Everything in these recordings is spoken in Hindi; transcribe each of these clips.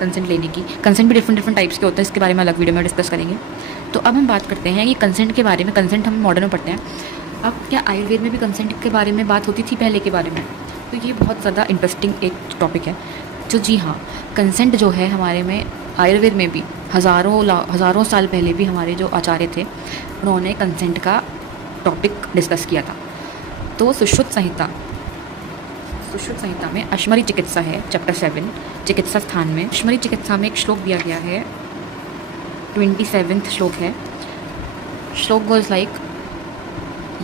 कंसेंट लेने की। कंसेंट भी डिफरेंट टाइप्स के होते हैं, इसके बारे में अलग वीडियो में डिस्कस करेंगे। तो अब हम बात करते हैं ये कंसेंट के बारे में। कंसेंट हम मॉडर्न में पढ़ते हैं। अब क्या आयुर्वेद में भी कंसेंट के बारे में बात होती थी पहले के बारे में? तो ये बहुत ज़्यादा इंटरेस्टिंग एक टॉपिक है। तो जी हाँ, कंसेंट जो है हमारे में आयुर्वेद में भी हज़ारों साल पहले भी हमारे जो आचार्य थे उन्होंने कंसेंट का टॉपिक डिस्कस किया था। तो सुश्रुत संहिता में अश्मरी चिकित्सा है, चैप्टर 7 चिकित्सा स्थान में। अश्मरी चिकित्सा में एक श्लोक दिया गया है, 27वां श्लोक है। श्लोक गोज लाइक,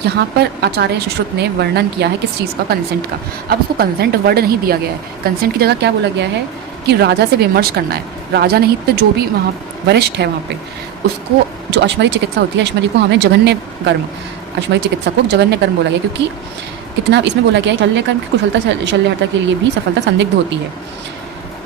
यहाँ पर आचार्य सुश्रुत ने वर्णन किया है किस चीज़ का? कंसेंट का। अब उसको कंसेंट वर्ड नहीं दिया गया है, कंसेंट की जगह क्या बोला गया है कि राजा से विमर्श करना है। राजा नहीं तो जो भी वहाँ वरिष्ठ है वहाँ पे, उसको जो अश्मरी चिकित्सा होती है, अश्मरी को हमें जघन्य कर्म, अश्मरी चिकित्सा को जघन्य कर्म बोला गया, क्योंकि कितना इसमें बोला गया है शल्य कर्म की कुशलता शल्यहर्ता के लिए भी सफलता संदिग्ध होती है।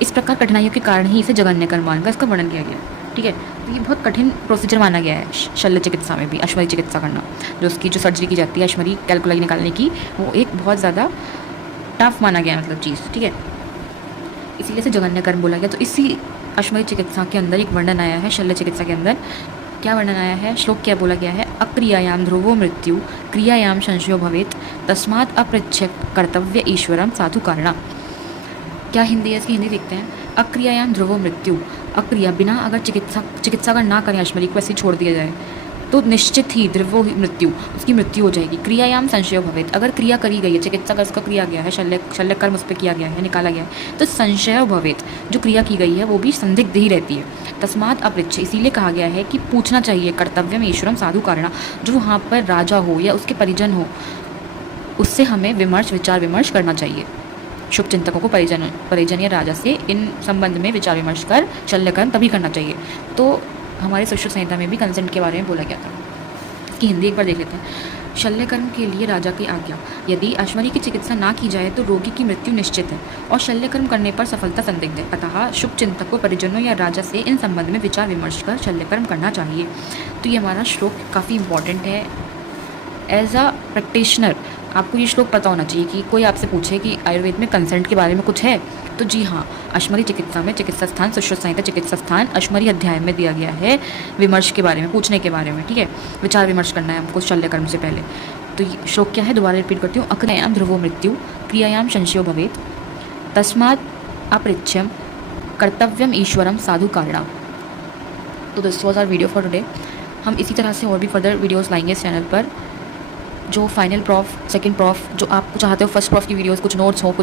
इस प्रकार कठिनाइयों के कारण ही इसे जघन्य कर्म मानकर इसका वर्णन किया गया। ठीक है, तो ये बहुत कठिन प्रोसीजर माना गया है शल्य चिकित्सा में भी, अश्मरी चिकित्सा करना। जो उसकी जो सर्जरी की जाती है अश्मरी कैलकुलाई निकालने की, वो एक बहुत ज़्यादा टफ माना गया मतलब चीज़। ठीक है, इसीलिए इसे जघन्य कर्म बोला गया। तो इसी अश्मरी चिकित्सा के अंदर एक वर्णन आया है, शल्य चिकित्सा के अंदर क्या वर्णन आया है? श्लोक क्या बोला गया है? अक्रियायाम ध्रुवो मृत्यु क्रियायाम संशयो भवेत तस्मात् अपृच्छ कर्तव्य ईश्वरम साधु कारणा। क्या हिंदी है इसकी? हिंदी देखते हैं। अक्रियायाम ध्रुवो मृत्यु, अक्रिया बिना अगर चिकित्सा अगर ना करें, अश्मरी को ऐसे छोड़ दिया जाए तो निश्चित ही ध्रुवो मृत्यु, उसकी मृत्यु हो जाएगी। क्रियायाम संशय भवेत, अगर क्रिया करी गई है, चिकित्सा का उसका क्रिया गया है, शल्य कर्म उस पर किया गया है, निकाला गया है, तो संशय भवेत, जो क्रिया की गई है वो भी संदिग्ध ही रहती है। तस्मात् अपृच्छ, इसीलिए कहा गया है कि पूछना चाहिए, कर्तव्य में ईश्वरम साधु कारणा, जो वहाँ पर राजा हो या उसके परिजन हो उससे हमें विचार विमर्श करना चाहिए। शुभ चिंतकों को परिजन या राजा से इन संबंध में विचार विमर्श कर शल्यकर्म तभी करना चाहिए। तो हमारे सुश्रुत संहिता में भी कंसेंट के बारे में बोला गया था। इसकी हिंदी एक बार देख लेते हैं। शल्यकर्म के लिए राजा की आज्ञा, यदि अश्मरी की चिकित्सा ना की जाए तो रोगी की मृत्यु निश्चित है और शल्यकर्म करने पर सफलता संदिग्ध है। अतः शुभ चिंतक को परिजनों या राजा से इन संबंध में विचार विमर्श कर शल्यकर्म करना चाहिए। तो ये हमारा श्लोक काफ़ी इंपॉर्टेंट है। एज अ प्रैक्टिशनर आपको ये श्लोक पता होना चाहिए कि कोई आपसे पूछे कि आयुर्वेद में कंसेंट के बारे में कुछ है, तो जी हाँ, अश्मरी चिकित्सा में चिकित्सा स्थान, सुश्रुत संहिता चिकित्सा स्थान, अश्मरी अध्याय में दिया गया है विमर्श के बारे में, पूछने के बारे में। ठीक है, विचार विमर्श करना है हमको शल्यकर्म से पहले। तो ये श्लोक क्या है, दोबारा रिपीट करती हूँ। अक्रियायाम ध्रुवो मृत्यु क्रियायाम संशयो भवेत तस्मात् अपृच्छ्यम कर्तव्यम ईश्वरम साधु कारणा। तो this was our video for today. हम इसी तरह से और भी फर्दर वीडियोज़ लाएंगे इस चैनल पर। जो फाइनल प्रॉफ, सेकंड प्रॉफ, जो आप चाहते हो फर्स्ट प्रॉफ की वीडियोस, कुछ नोट्स हो, कुछ